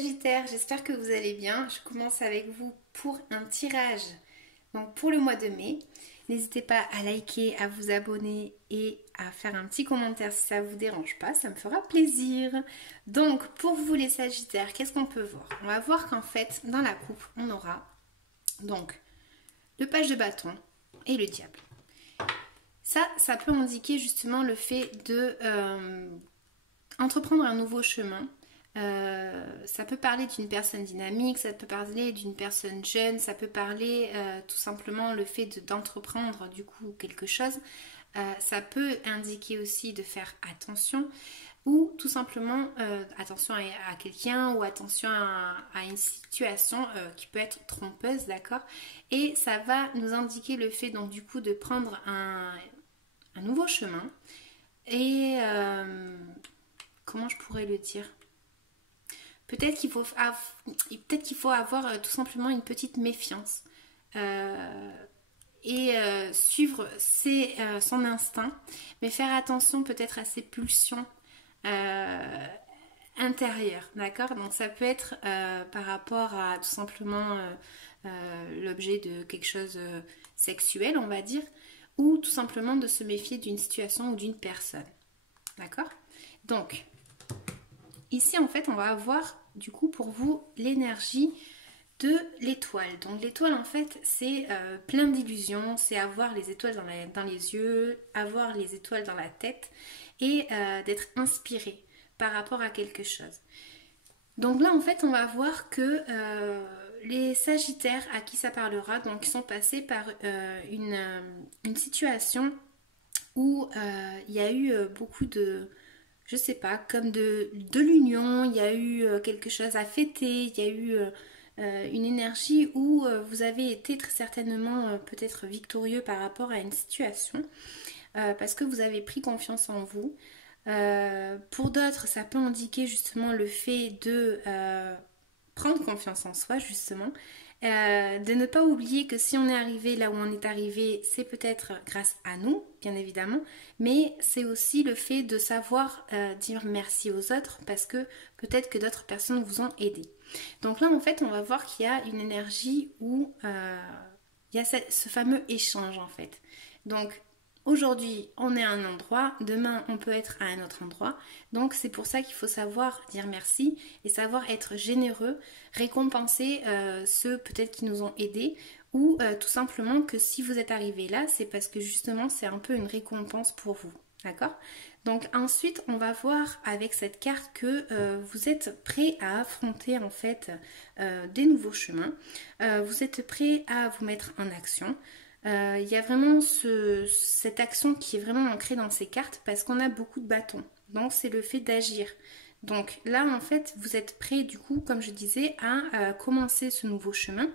Sagittaires, j'espère que vous allez bien. Je commence avec vous pour un tirage. Donc pour le mois de mai, n'hésitez pas à liker, à vous abonner et à faire un petit commentaire si ça ne vous dérange pas, ça me fera plaisir. Donc pour vous les Sagittaires, qu'est-ce qu'on peut voir? On va voir qu'en fait dans la coupe, on aura donc le page de bâton et le diable. Ça peut indiquer justement le fait de entreprendre un nouveau chemin. Ça peut parler d'une personne dynamique, ça peut parler d'une personne jeune, ça peut parler tout simplement le fait d'entreprendre du coup quelque chose. Ça peut indiquer aussi de faire attention ou tout simplement attention à quelqu'un ou attention à une situation qui peut être trompeuse, d'accord? Et ça va nous indiquer le fait donc du coup de prendre un nouveau chemin et comment je pourrais le dire? Peut-être qu'il faut avoir tout simplement une petite méfiance et suivre son instinct, mais faire attention peut-être à ses pulsions intérieures, d'accord? Donc ça peut être par rapport à tout simplement l'objet de quelque chose sexuel, on va dire, ou tout simplement de se méfier d'une situation ou d'une personne, d'accord? Donc ici en fait on va avoir du coup pour vous l'énergie de l'étoile. Donc l'étoile en fait c'est plein d'illusions, c'est avoir les étoiles dans les yeux, avoir les étoiles dans la tête et d'être inspiré par rapport à quelque chose. Donc là en fait on va voir que les Sagittaires à qui ça parlera, donc ils sont passés par une situation où il y a eu beaucoup de, je sais pas, comme de l'union, il y a eu quelque chose à fêter, il y a eu une énergie où vous avez été très certainement peut-être victorieux par rapport à une situation parce que vous avez pris confiance en vous. Pour d'autres, ça peut indiquer justement le fait de prendre confiance en soi justement. De ne pas oublier que si on est arrivé là où on est arrivé, c'est peut-être grâce à nous, bien évidemment, mais c'est aussi le fait de savoir dire merci aux autres parce que peut-être que d'autres personnes vous ont aidé. Donc là, en fait, on va voir qu'il y a une énergie où il y a ce fameux échange, en fait. Donc, aujourd'hui, on est à un endroit, demain, on peut être à un autre endroit. Donc, c'est pour ça qu'il faut savoir dire merci et savoir être généreux, récompenser ceux peut-être qui nous ont aidés ou tout simplement que si vous êtes arrivé là, c'est parce que justement, c'est un peu une récompense pour vous. D'accord? Donc ensuite, on va voir avec cette carte que vous êtes prêt à affronter en fait des nouveaux chemins. Vous êtes prêt à vous mettre en action. Il y a vraiment cette action qui est vraiment ancrée dans ces cartes parce qu'on a beaucoup de bâtons. Donc c'est le fait d'agir. Donc là en fait vous êtes prêt du coup comme je disais à commencer ce nouveau chemin.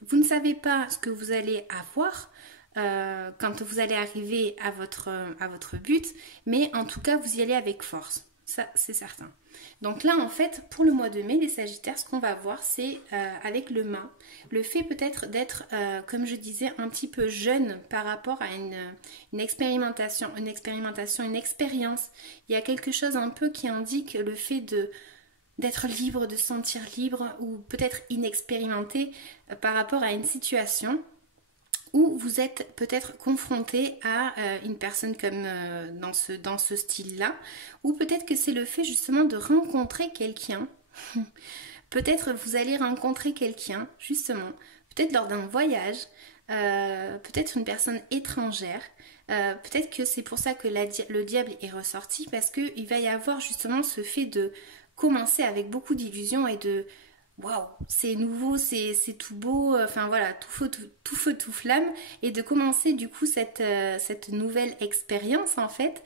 Vous ne savez pas ce que vous allez avoir quand vous allez arriver à votre but, mais en tout cas vous y allez avec force. Ça c'est certain. Donc là en fait pour le mois de mai les Sagittaires ce qu'on va voir c'est avec le mât, le fait peut-être d'être comme je disais un petit peu jeune par rapport à une expérimentation, une expérience. Il y a quelque chose un peu qui indique le fait d'être libre, de se sentir libre ou peut-être inexpérimenté par rapport à une situation où vous êtes peut-être confronté à une personne comme dans ce style-là, ou peut-être que c'est le fait justement de rencontrer quelqu'un. Peut-être vous allez rencontrer quelqu'un, justement, peut-être lors d'un voyage, peut-être une personne étrangère. Peut-être que c'est pour ça que le diable est ressorti, parce qu'il va y avoir justement ce fait de commencer avec beaucoup d'illusions et de waouh, c'est nouveau, c'est tout beau, enfin voilà, tout feu, tout flamme, et de commencer du coup cette nouvelle expérience en fait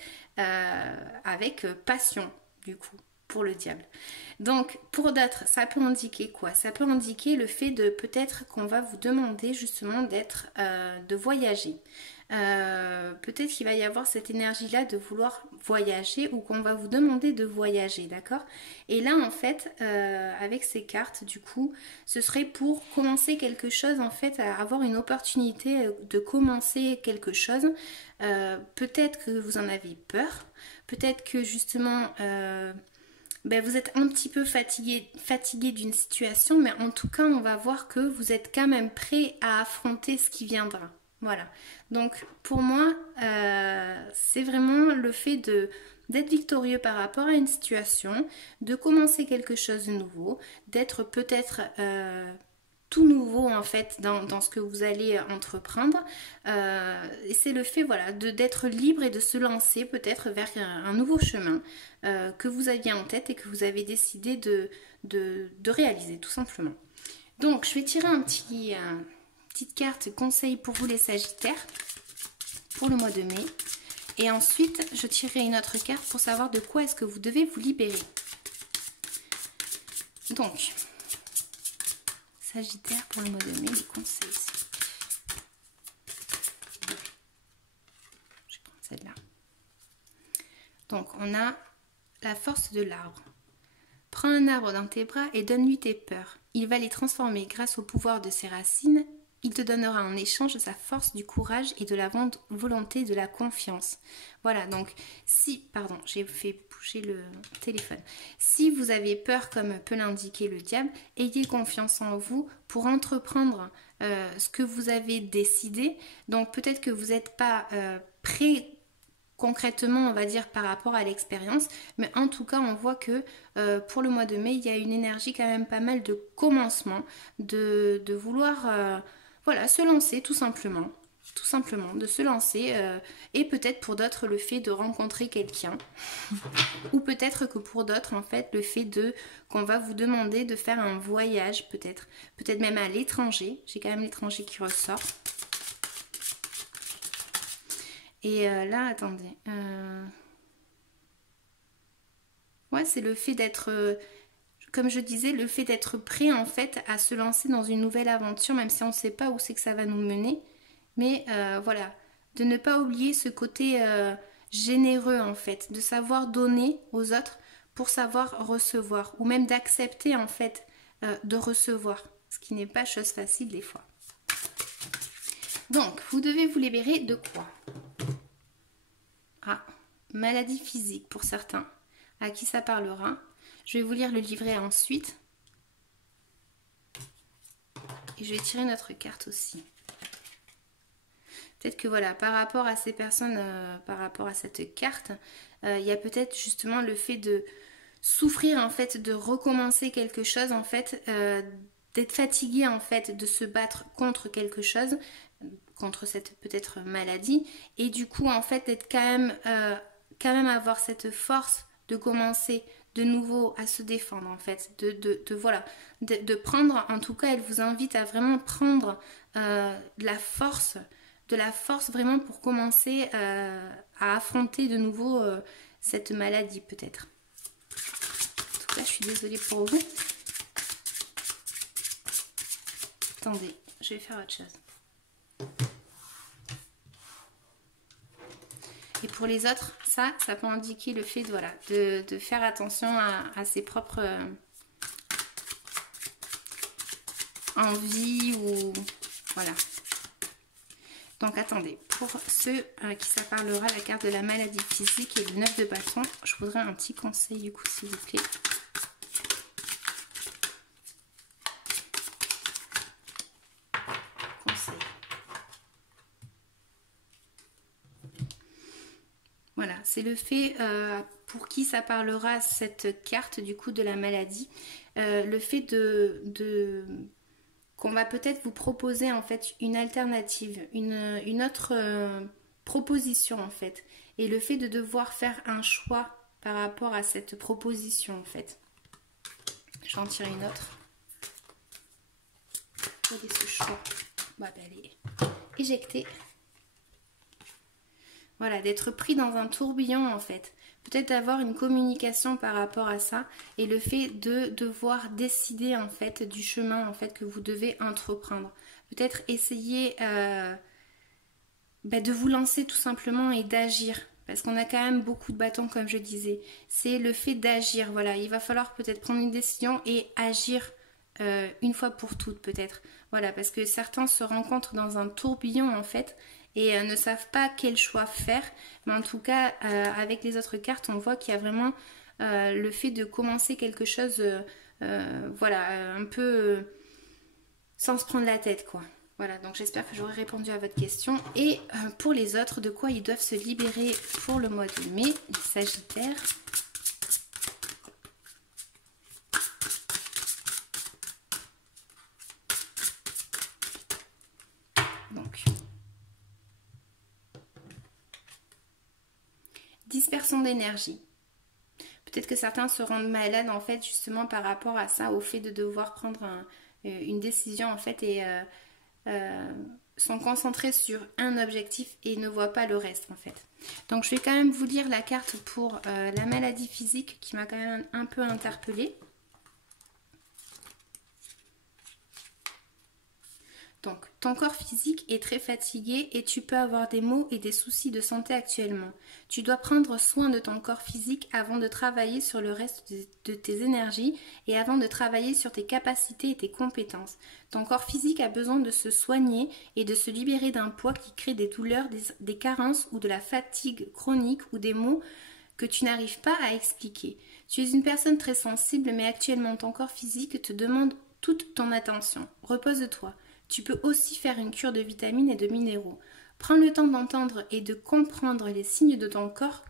avec passion du coup pour le diable. Donc pour d'autres, ça peut indiquer quoi? Ça peut indiquer le fait de peut-être qu'on va vous demander justement de voyager. Peut-être qu'il va y avoir cette énergie-là de vouloir voyager ou qu'on va vous demander de voyager, d'accord? Et là, en fait, avec ces cartes, du coup, ce serait pour commencer quelque chose, en fait, à avoir une opportunité de commencer quelque chose. Peut-être que vous en avez peur, peut-être que justement ben, vous êtes un petit peu fatigué d'une situation, mais en tout cas, on va voir que vous êtes quand même prêt à affronter ce qui viendra. Voilà. Donc, pour moi, c'est vraiment le fait d'être victorieux par rapport à une situation, de commencer quelque chose de nouveau, d'être peut-être tout nouveau en fait dans ce que vous allez entreprendre. Et c'est le fait voilà d'être libre et de se lancer peut-être vers un nouveau chemin que vous aviez en tête et que vous avez décidé de réaliser tout simplement. Donc je vais tirer petite carte conseil pour vous les Sagittaires pour le mois de mai. Et ensuite je tirerai une autre carte pour savoir de quoi est-ce que vous devez vous libérer. Donc Sagittaire pour le mois de mai, les conseils. Je vais prendre celle-là. Donc, on a la force de l'arbre. Prends un arbre dans tes bras et donne-lui tes peurs. Il va les transformer grâce au pouvoir de ses racines. Il te donnera en échange sa force, du courage et de la volonté de la confiance. Voilà, donc pardon, j'ai fait bouger le téléphone. Si vous avez peur, comme peut l'indiquer le diable, ayez confiance en vous pour entreprendre ce que vous avez décidé. Donc peut-être que vous n'êtes pas prêt concrètement, on va dire, par rapport à l'expérience, mais en tout cas, on voit que pour le mois de mai, il y a une énergie quand même pas mal de commencement, de vouloir voilà, se lancer tout simplement, de se lancer, et peut-être pour d'autres le fait de rencontrer quelqu'un, ou peut-être que pour d'autres en fait le fait qu'on va vous demander de faire un voyage peut-être même à l'étranger, j'ai quand même l'étranger qui ressort. Et là, attendez. Ouais, c'est le fait d'être, comme je disais, le fait d'être prêt en fait à se lancer dans une nouvelle aventure, même si on ne sait pas où c'est que ça va nous mener. Mais voilà, de ne pas oublier ce côté généreux en fait, de savoir donner aux autres pour savoir recevoir, ou même d'accepter en fait de recevoir, ce qui n'est pas chose facile des fois. Donc, vous devez vous libérer de quoi ? Ah, maladie physique pour certains. À qui ça parlera? Je vais vous lire le livret ensuite. Et je vais tirer notre carte aussi. Peut-être que voilà, par rapport à ces personnes, par rapport à cette carte, il y a peut-être justement le fait de souffrir en fait, de recommencer quelque chose en fait, d'être fatigué en fait, de se battre contre quelque chose, contre cette peut-être maladie, et du coup en fait d'être quand même avoir cette force de commencer de nouveau à se défendre en fait, de prendre, en tout cas elle vous invite à vraiment prendre de la force vraiment pour commencer à affronter de nouveau cette maladie peut-être. En tout cas je suis désolée pour vous. Attendez, je vais faire autre chose. Et pour les autres, ça peut indiquer le fait de faire attention à ses propres envies ou voilà. Donc attendez, pour ceux qui ça parlera, la carte de la maladie physique et le 9 de bâton, je voudrais un petit conseil du coup s'il vous plaît. Voilà, c'est le fait pour qui ça parlera cette carte du coup de la maladie, le fait qu'on va peut-être vous proposer en fait une alternative, une autre proposition en fait, et le fait de devoir faire un choix par rapport à cette proposition en fait. J'en tire une autre. Quel est ce choix? Bah, elle est éjectée. Voilà, d'être pris dans un tourbillon en fait. Peut-être avoir une communication par rapport à ça et le fait de devoir décider en fait du chemin en fait que vous devez entreprendre. Peut-être essayer de vous lancer tout simplement et d'agir. Parce qu'on a quand même beaucoup de bâtons comme je disais. C'est le fait d'agir. Voilà, il va falloir peut-être prendre une décision et agir une fois pour toutes peut-être. Voilà, parce que certains se rencontrent dans un tourbillon en fait et ne savent pas quel choix faire. Mais en tout cas, avec les autres cartes, on voit qu'il y a vraiment le fait de commencer quelque chose, voilà, un peu sans se prendre la tête, quoi. Voilà, donc j'espère que j'aurai répondu à votre question. Et pour les autres, de quoi ils doivent se libérer pour le mois de mai, les Sagittaires. Donc, dispersion d'énergie. Peut-être que certains se rendent malades en fait justement par rapport à ça, au fait de devoir prendre une décision en fait et sont concentrés sur un objectif et ne voient pas le reste en fait. Donc je vais quand même vous lire la carte pour la maladie physique qui m'a quand même un peu interpellée. Donc, ton corps physique est très fatigué et tu peux avoir des maux et des soucis de santé actuellement. Tu dois prendre soin de ton corps physique avant de travailler sur le reste de tes énergies et avant de travailler sur tes capacités et tes compétences. Ton corps physique a besoin de se soigner et de se libérer d'un poids qui crée des douleurs, des carences ou de la fatigue chronique ou des maux que tu n'arrives pas à expliquer. Tu es une personne très sensible mais actuellement ton corps physique te demande toute ton attention. Repose-toi. Tu peux aussi faire une cure de vitamines et de minéraux. Prends le temps d'entendre et de comprendre les signes de ton corps.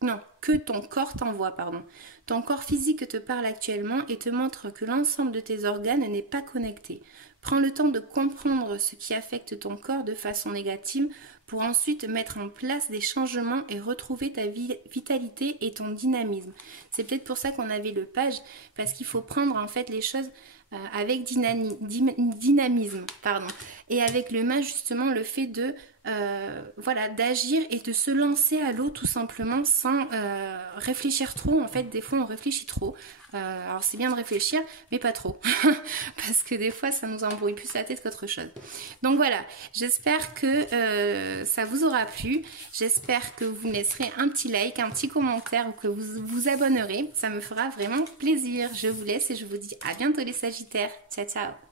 Non, que ton corps t'envoie, pardon. Ton corps physique te parle actuellement et te montre que l'ensemble de tes organes n'est pas connecté. Prends le temps de comprendre ce qui affecte ton corps de façon négative pour ensuite mettre en place des changements et retrouver ta vitalité et ton dynamisme. C'est peut-être pour ça qu'on avait le page, parce qu'il faut prendre en fait les choses avec dynamisme, pardon. Et avec le mage justement le fait de voilà, d'agir et de se lancer à l'eau tout simplement sans réfléchir trop. En fait des fois on réfléchit trop, alors c'est bien de réfléchir mais pas trop parce que des fois ça nous embrouille plus la tête qu'autre chose. Donc voilà, j'espère que ça vous aura plu, j'espère que vous me laisserez un petit like, un petit commentaire ou que vous vous abonnerez, ça me fera vraiment plaisir. Je vous laisse et je vous dis à bientôt les Sagittaires, ciao ciao.